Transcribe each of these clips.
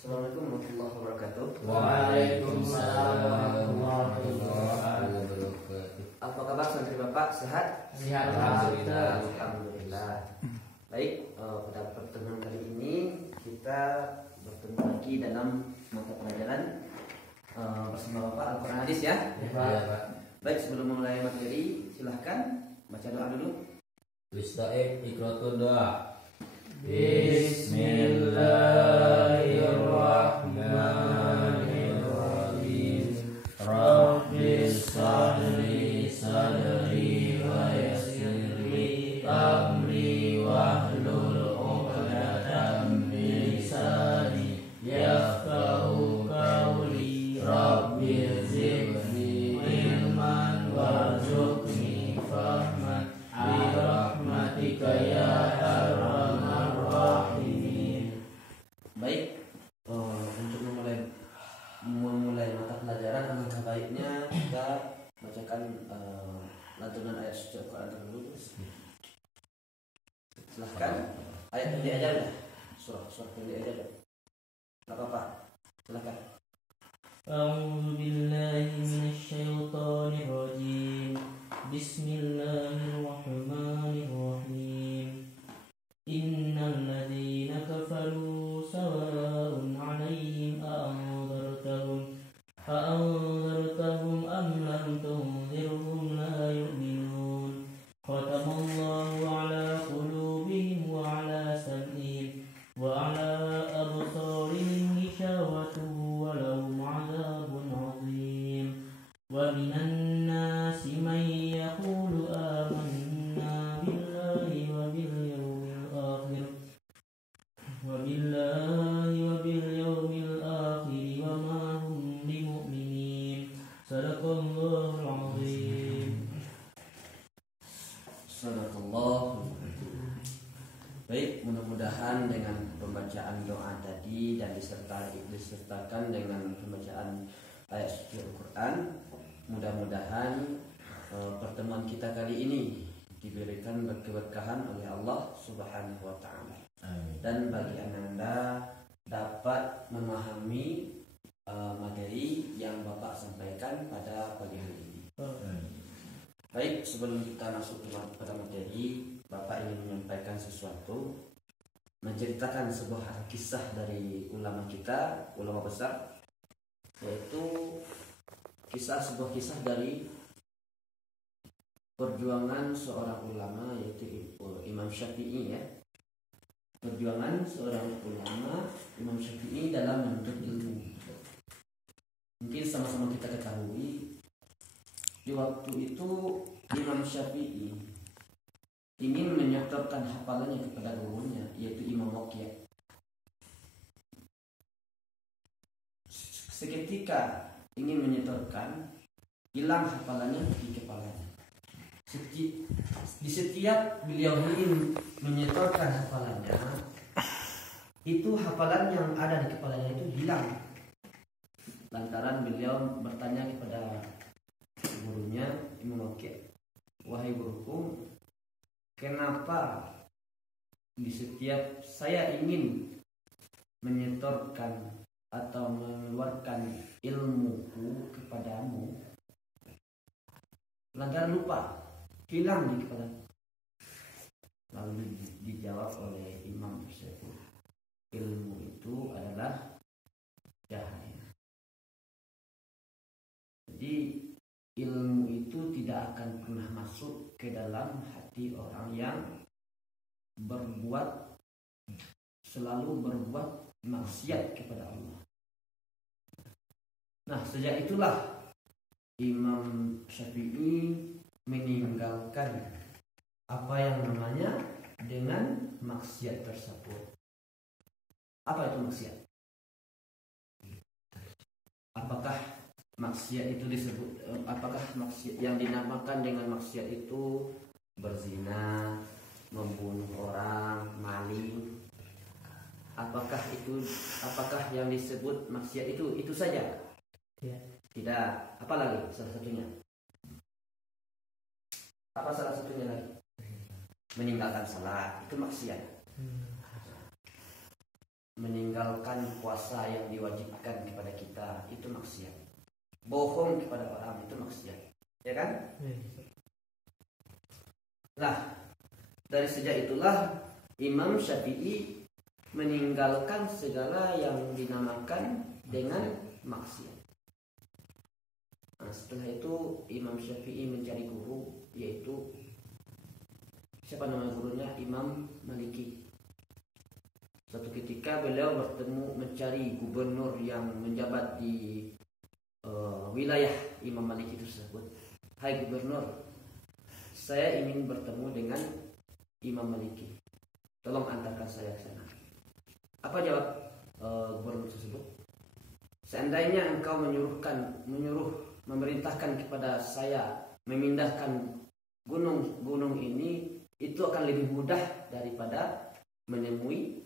Assalamualaikum warahmatullahi wabarakatuh. Waalaikumsalam warahmatullahi wabarakatuh. Apa kabar santri Bapak? Sehat? Sehat, alhamdulillah. Alhamdulillah. Baik, pada pertemuan kali ini kita bertemu lagi dalam mata pelajaran bersama Bapak Al-Quran Hadis ya. Ya, Pak. Baik, sebelum mulai materi silahkan baca doa dulu. Wista'in ikratun doa. Bismillahirrahmanirrahim. Rabbis shrah sadri wa yassir li amri wahlul 'uqdatam min lisani yafqahu qawli. Rabbi zidni ilman warzuqni fahman bi rahmatika ya arhamar rahimin. Baik, untuk memulai mata pelajaran alangkah baiknya kita bacakan lantunan ayat suci Al-Quran dulu. Silahkan, ayat pendek aja udah, surah pendek aja udah, nggak apa-apa, silahkan. A'udzu billahi minasyaitonir rajim. Bismillahirrahmanirrahim. Innal ladzina kafaru sawa'un 'alaihim a'anzartahum am lam tunzirhum la yu'minun. Khatamallahu 'ala qulubihim wa 'ala sam'ihim wa 'ala absarihim ghishawatun wa lahum 'adzabun 'adzim. Wa minan nasi man yaqulu amanna billahi wa bil yawmil akhir wa bil yawmil akhir wa ma hum bimu'minin. Sadaqallahul 'azim. Sadaqallah. Baik, mudah-mudahan dengan pembacaan doa tadi dan disertakan dengan pembacaan ayat suci Al-Quran, mudah-mudahan pertemuan kita kali ini diberikan keberkahan oleh Allah Subhanahu wa Ta'ala. Dan bagi Anda dapat memahami materi yang Bapak sampaikan pada pagi hari ini. Baik, sebelum kita masuk pada materi, Bapak ingin menyampaikan sesuatu, menceritakan sebuah kisah dari ulama kita, ulama besar, yaitu sebuah kisah dari perjuangan seorang ulama, yaitu Imam Syafi'i ya. Perjuangan seorang ulama Imam Syafi'i dalam menuntut ilmu. Mungkin sama-sama kita ketahui, di waktu itu Imam Syafi'i ingin menyetorkan hafalannya kepada gurunya, yaitu Imam Waqi'. Seketika ingin menyetorkan, hilang hafalannya di kepalanya. Di setiap beliau ingin menyetorkan hafalannya, itu hafalan yang ada di kepalanya itu hilang. Lantaran beliau bertanya kepada gurunya Imam Waqi', "Wahai guruku, kenapa di setiap saya ingin menyetorkan atau mengeluarkan ilmuku kepadamu, lantaran lupa, hilang di kepala?" Lalu dijawab oleh Imam Syafi'i, ilmu itu adalah cahaya. Jadi ilmu itu tidak akan pernah masuk ke dalam hati orang yang selalu berbuat maksiat kepada Allah. Nah, sejak itulah Imam Syafi'i meninggalkan apa yang namanya dengan maksiat tersebut. Apa itu maksiat? Apakah maksiat itu apakah maksiat yang dinamakan dengan maksiat itu berzina, membunuh orang, maling? Apakah yang disebut maksiat itu saja? Tidak. Apa lagi salah satunya? Apa salah satunya lagi? Meninggalkan salat, itu maksiat. meninggalkan puasa yang diwajibkan kepada kita itu maksiat. Bohong kepada orang itu maksiat, ya kan? Nah, dari sejak itulah Imam Syafi'i meninggalkan segala yang dinamakan dengan maksiat. Nah, setelah itu Imam Syafi'i mencari guru, yaitu siapa nama gurunya? Imam Maliki. Suatu ketika beliau mencari gubernur yang menjabat di wilayah Imam Maliki tersebut. Hai gubernur, saya ingin bertemu dengan Imam Maliki. Tolong antarkan saya ke sana. Apa jawab gubernur tersebut? Seandainya engkau memerintahkan kepada saya memindahkan gunung ini, itu akan lebih mudah daripada menemui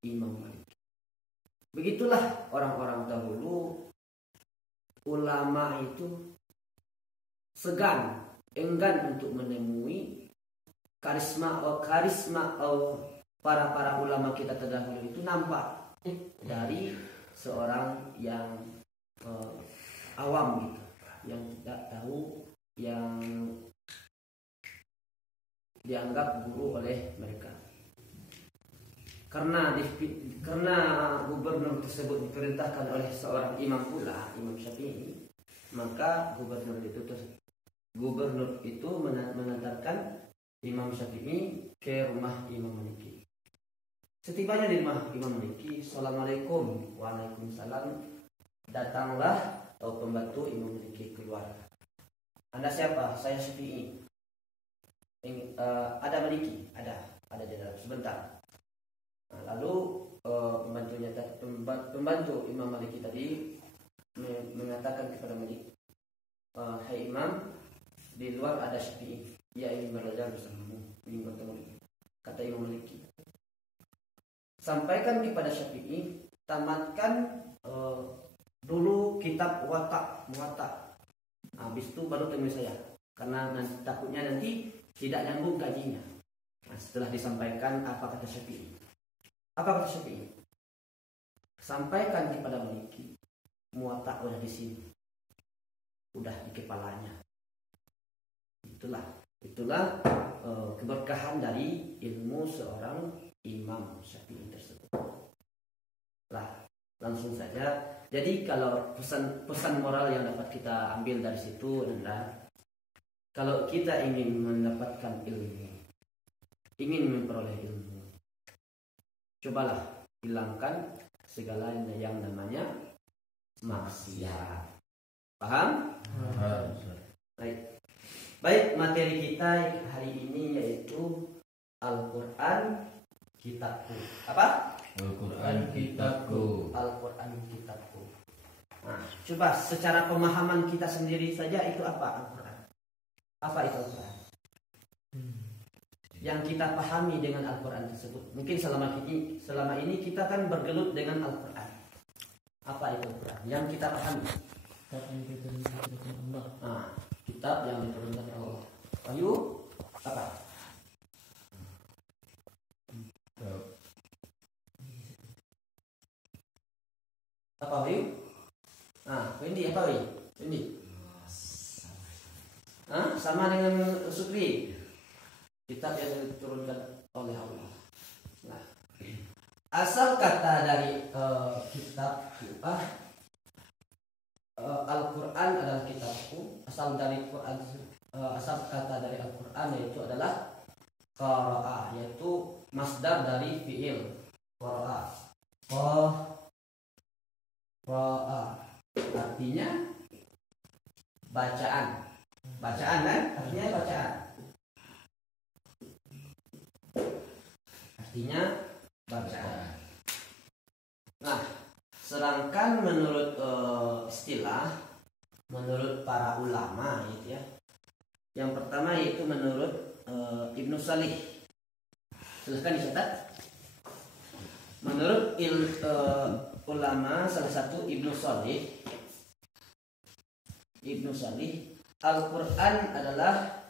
Imam Malik. Begitulah orang-orang dahulu, ulama itu enggan untuk menemui karisma para ulama kita terdahulu itu nampak dari seorang yang awam gitu, yang tidak tahu, yang dianggap guru oleh mereka. Karena gubernur tersebut diperintahkan oleh seorang imam pula, Imam Syafi'i, maka gubernur itu mengantarkan Imam Syafi'i ke rumah Imam Maliki. Setibanya di rumah Imam Maliki, Assalamualaikum, Waalaikumsalam, datanglah pembantu Imam Maliki keluar. Anda siapa? Saya Syafi'i. Ada Maliki? Ada di dalam, sebentar. Nah, lalu pembantu Imam Maliki tadi mengatakan kepada Malik, hai Imam, di luar ada Syafi'i, ia ingin belajar bersamamu, ingin bertemu. Kata Imam Maliki, sampaikan kepada Syafi'i, tamatkan dulu kitab Muwatta. Habis itu baru temui saya, karena takutnya nanti tidak nyambung kajinya. Nah, setelah disampaikan, apa kata Syafi'i? Sampaikan kepada Maliki, Muwatta udah di sini, udah di kepalanya. Itulah keberkahan dari ilmu seorang Imam Syafi'i tersebut. Langsung saja. Jadi kalau pesan moral yang dapat kita ambil dari situ adalah, kalau kita ingin mendapatkan ilmu, ingin memperoleh ilmu, cobalah hilangkan segala yang namanya maksiat. Paham? Baik, materi kita hari ini yaitu Al-Quran Kitabku. Apa? Al-Quran Kitabku. Al-Quran Kitabku. Nah, coba secara pemahaman kita sendiri saja, itu apa Al-Quran? Apa itu Al-Quran? Yang kita pahami dengan Al-Quran tersebut. Mungkin selama ini kita kan bergelut dengan Al-Quran. Apa itu Al-Quran? Yang kita pahami. Kitab yang diturunkan Allah. Wahyu apa? Apa Wahyu? Windy apa Wahyu? Windy? Sama dengan Sukri. Kitab yang diturunkan oleh Allah. Nah, asal kata dari kitab Al-Quran adalah kitabku. Asal kata dari Al-Quran yaitu adalah qara'a, yaitu masdar dari fi'il qara'a. Artinya bacaan. Bacaan kan? Artinya bacaan. Artinya bacaan. Nah, sedangkan menurut istilah, menurut para ulama gitu ya. Yang pertama yaitu menurut Ibnu Salih. Silahkan dicatat. Menurut ulama salah satu Ibnu Salih, Al-Quran adalah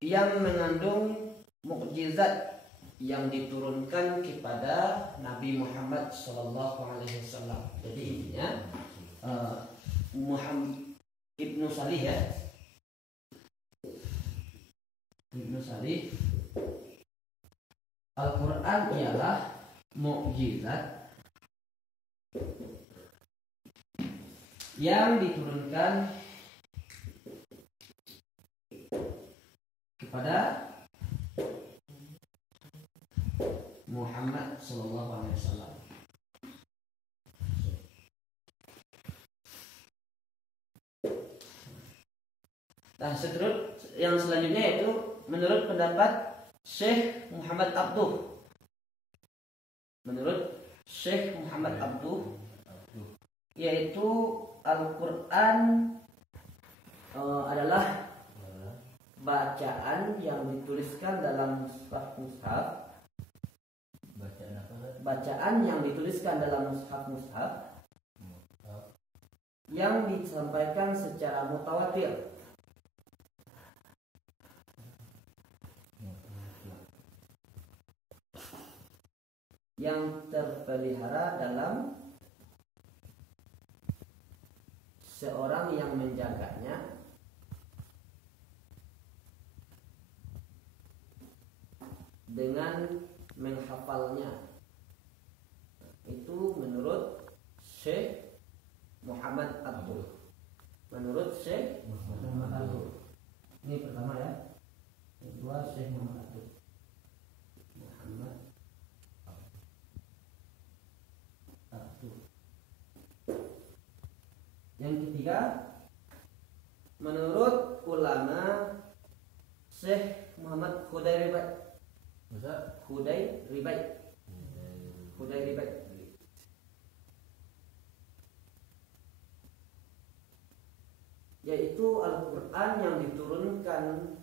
yang mengandung mukjizat yang diturunkan kepada Nabi Muhammad SAW. Jadi intinya Muhammad Ibnu Salih ya, Ibnu Salih, Al-Quran ialah mukjizat yang diturunkan kepada Muhammad Sallallahu Alaihi Wasallam. Nah, yang selanjutnya yaitu menurut pendapat Syekh Muhammad Abduh. Menurut Syekh Muhammad Abduh, yaitu Al-Quran adalah bacaan yang dituliskan dalam mushaf. Bacaan yang dituliskan dalam mushaf yang disampaikan secara mutawatir, yang terpelihara dalam seorang yang menjaganya dengan menghafalnya. Itu menurut Syekh Muhammad Abduh. Menurut Syekh Muhammad Abduh. Ini pertama ya. Yang kedua Syekh Muhammad Abduh. Muhammad Abduh. Yang ketiga menurut ulama Syekh Muhammad Hudayribat. Hudayribat. Yaitu Al-Quran yang diturunkan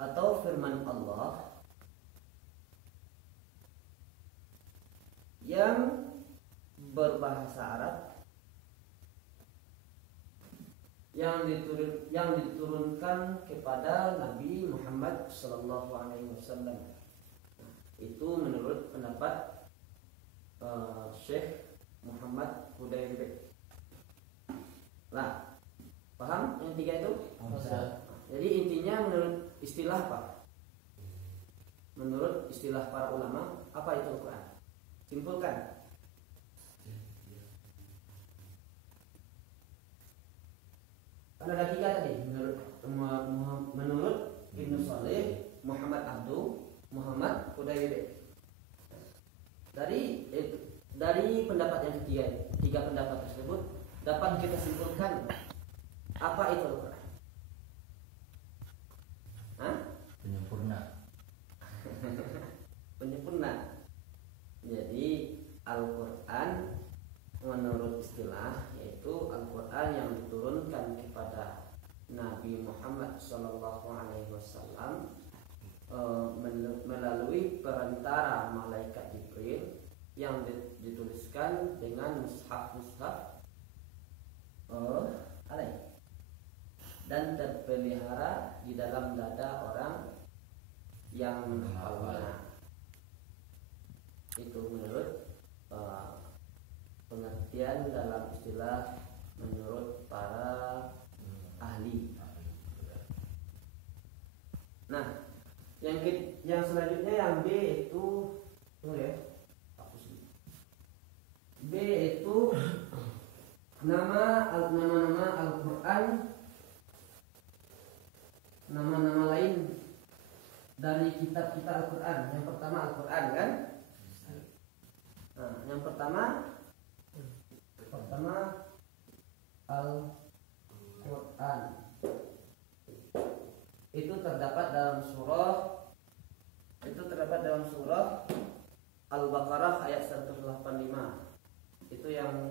atau firman Allah yang berbahasa Arab yang diturunkan kepada Nabi Muhammad Sallallahu Alaihi Wasallam. Itu menurut pendapat Syekh Muhammad Hudayribat. Nah, paham yang tiga itu? Jadi intinya menurut istilah apa? Menurut istilah para ulama, apa itu Al-Quran? Simpulkan. Ada tiga tadi. Menurut Ibnu Salih, Muhammad Abduh, Muhammad Hudayribat. Dari pendapat yang ketiga, tiga pendapat tersebut dapat kita simpulkan apa itu Al-Quran? Penyempurna. Jadi Al-Quran menurut istilah yaitu Al-Quran yang diturunkan kepada Nabi Muhammad SAW melalui perantara malaikat Jibril yang dituliskan dengan mushaf dan terpelihara di dalam dada orang yang menghafalnya. Itu menurut pengertian dalam istilah menurut para ahli. Nah, yang selanjutnya yang B itu B itu nama-nama Al-Quran, nama-nama lain dari kitab-kitab Al-Quran. Yang pertama Al-Quran kan? Nah, yang pertama Al-Quran itu terdapat dalam surah Al-Baqarah ayat 185. Itu yang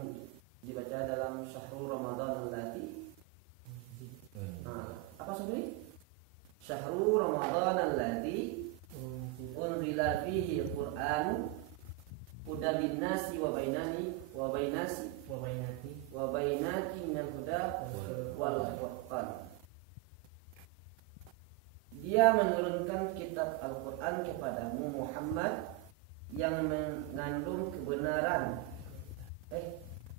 dibaca dalam Syahrul Ramadan allati. Nah, apa sebenarnya? Syahrul Ramadan allati unzila fihi al-Qur'an hudan linnasi wa bainati minal huda wal furqan. Dia menurunkan kitab Al-Quran kepadamu Muhammad yang mengandung kebenaran.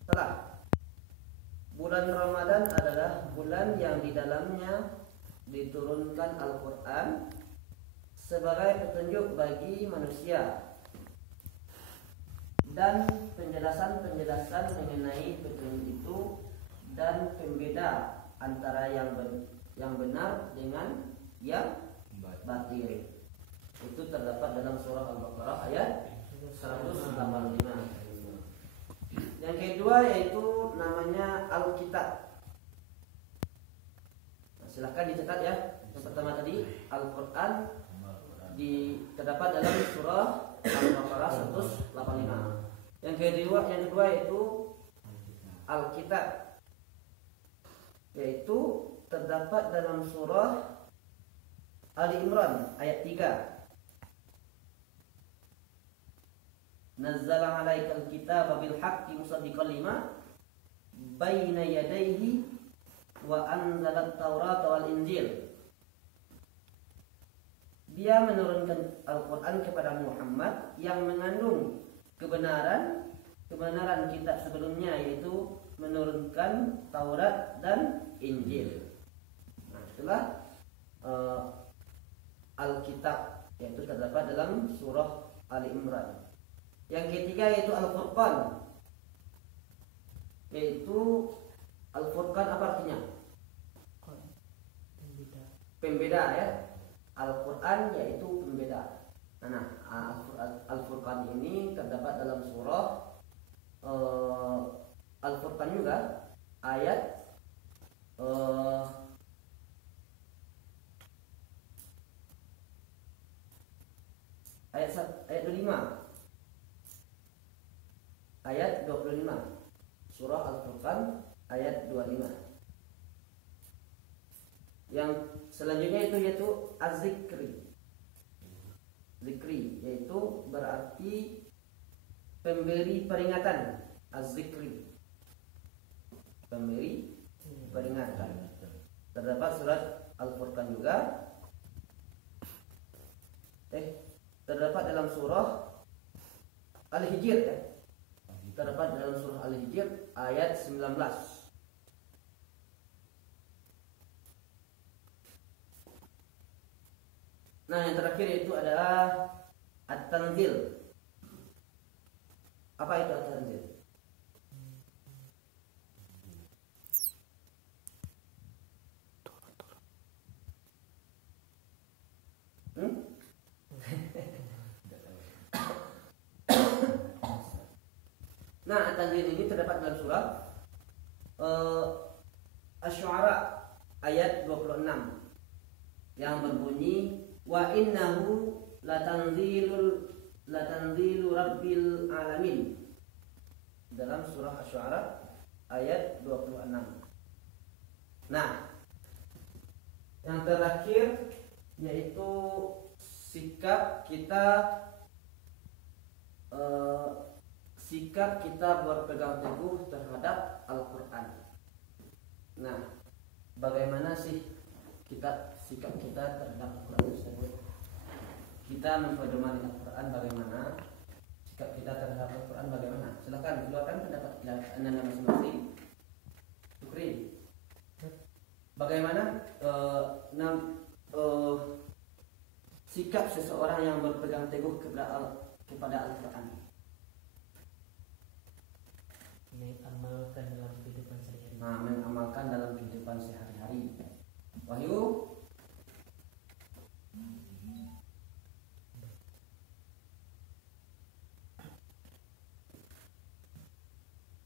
Salah. Bulan Ramadan adalah bulan yang di dalamnya diturunkan Al-Quran sebagai petunjuk bagi manusia dan penjelasan-penjelasan mengenai petunjuk itu dan pembeda antara yang benar dengan yang batil. Itu terdapat dalam surah Al-Baqarah ayat 185. Yang kedua yaitu namanya Alkitab. Nah, silahkan dicatat ya. Yang pertama tadi Al-Quran terdapat dalam surah Al-Baqarah 185. Yang kedua yaitu Alkitab, yaitu terdapat dalam surah Ali Imran ayat 3. Nazzala 'alaikal kitaba bil haqqi musaddiqan lima baina yadayhi wa anzalat Taurata wal Injil. Dia menurunkan Al-Quran kepada Muhammad yang mengandung kebenaran kitab sebelumnya, yaitu menurunkan Taurat dan Injil. Nah, itulah Alkitab, yaitu terdapat dalam surah Ali Imran. Yang ketiga yaitu Al-Furqan. Yaitu Al-Furqan apa artinya? Pembeda ya. Al-Quran yaitu pembeda. Nah, Al-Furqan ini terdapat dalam surah Al-Furqan juga ayat ayat 25. Ayat 25. Surah Al-Furqan ayat 25. Yang selanjutnya yaitu Az-Zikri. Zikri yaitu berarti pemberi peringatan. Az-Zikri, pemberi peringatan. Terdapat surat Al-Furqan juga. Terdapat dalam surah Al-Hijr ya. Terdapat dalam surah Al-Hijr ayat 19. Nah, yang terakhir itu adalah At-Tanzil. Apa itu At-Tanzil? Nah, At-Tanzil ini terdapat dalam surah Asy-Syu'ara ayat 26 yang berbunyi wa innahu latanzilu rabbil alamin. Dalam surah Asy-Syu'ara ayat 26. Nah, yang terakhir yaitu sikap kita berpegang teguh terhadap Al-Quran. Nah, bagaimana sih sikap kita terhadap Al-Quran tersebut? Kita mempedomani Al-Quran bagaimana? Sikap kita terhadap Al-Quran bagaimana? Silakan keluarkan pendapat Anda masing-masing. Syukri, bagaimana sikap seseorang yang berpegang teguh kepada Al-Quran? Mengamalkan dalam kehidupan sehari-hari. Nah, mengamalkan dalam kehidupan sehari-hari. Wahyu.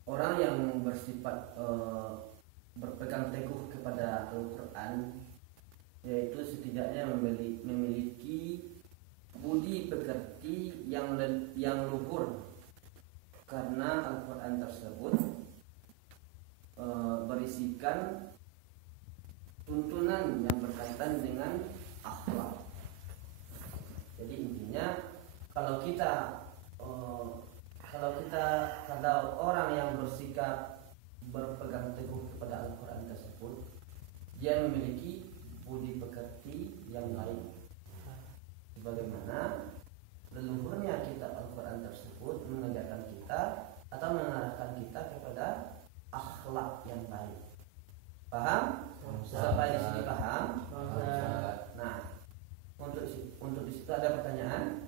Orang yang bersifat berpegang teguh kepada Al-Quran, yaitu setidaknya memiliki budi pekerti yang luhur, karena Al-Quran tersebut berisikan tuntunan yang berkaitan dengan akhlak. Jadi intinya kalau orang yang bersikap berpegang teguh kepada Al-Quran tersebut, dia memiliki budi pekerti yang lain. Sebagaimana leluhurnya kitab Al-Quran tersebut mengajarkan kita atau mengarahkan kita kepada akhlak yang baik. Paham? Sampai di sini paham? Nah, untuk di situ ada pertanyaan?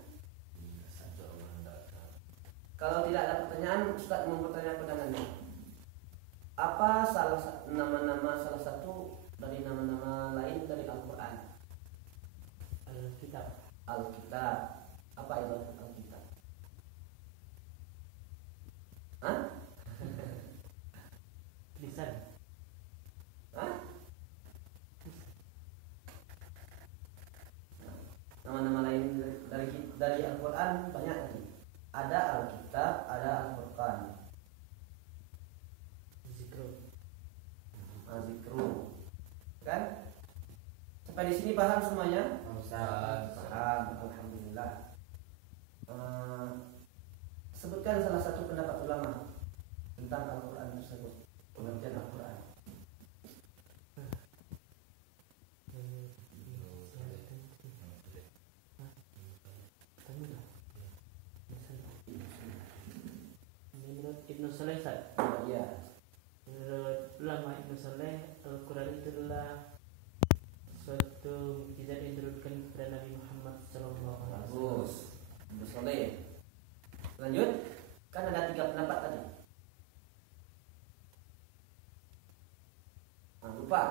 Kalau tidak ada pertanyaan, Ustaz mau bertanya kepada Anda. Apa salah satu dari nama-nama lain dari Al-Quran? Alkitab. Apa itu Alkitab? Hah? Lisan. Hah? Nama-nama lain dari Al-Quran banyak tadi. Ada Alkitab, ada Al-Furqan, Zikru. Kan? Sampai di sini paham semuanya? Paham. Alhamdulillah. Sebutkan salah satu pendapat ulama tentang Al-Quran tersebut, pengertian Al-Quran. Menurut Ibnu Saleh, Ya. menurut ulama Ibnu Saleh, Al-Quran itu adalah suatu mukjizat yang diturunkan kepada Nabi Muhammad SAW. Bagus. Bersoleh. Lanjut. Kan ada 3 pendapat tadi. Lupa.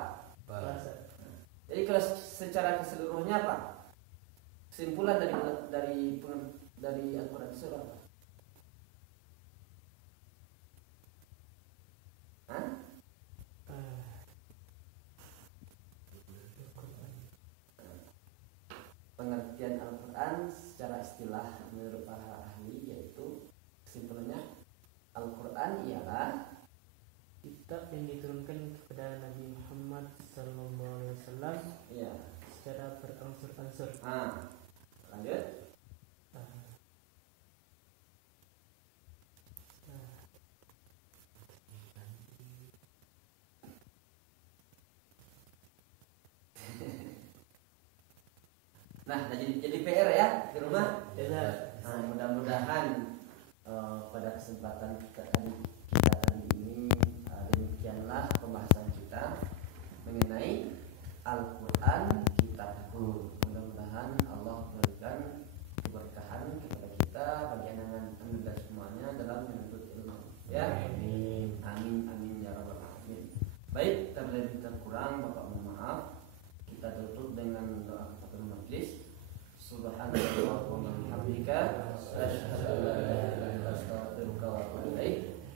Jadi kalau secara keseluruhannya apa? Kesimpulan dari Al-Quran itu apa? Hah? Pengertian Al-Quran secara istilah menurut para ahli yaitu kesimpulannya Al-Quran ialah kitab yang diturunkan kepada Nabi Muhammad SAW ya. secara berangsur-angsur. Lanjut. Nah, jadi PR ya di rumah. Mudah-mudahan pada kesempatan kita kali ini demikianlah pembahasan kita mengenai Al-Quran kitabku. Mudah-mudahan Allah berikan keberkahan kepada kita, bagi anak-anak dan semuanya dalam menuntut ilmu. Ya. Amin ya rabbal alamin. Baik, terlebih kurang Bapak mohon maaf. Kita tutup dengan doa kafaratul majlis. Subhanallah wa bihamdika asyhadu an la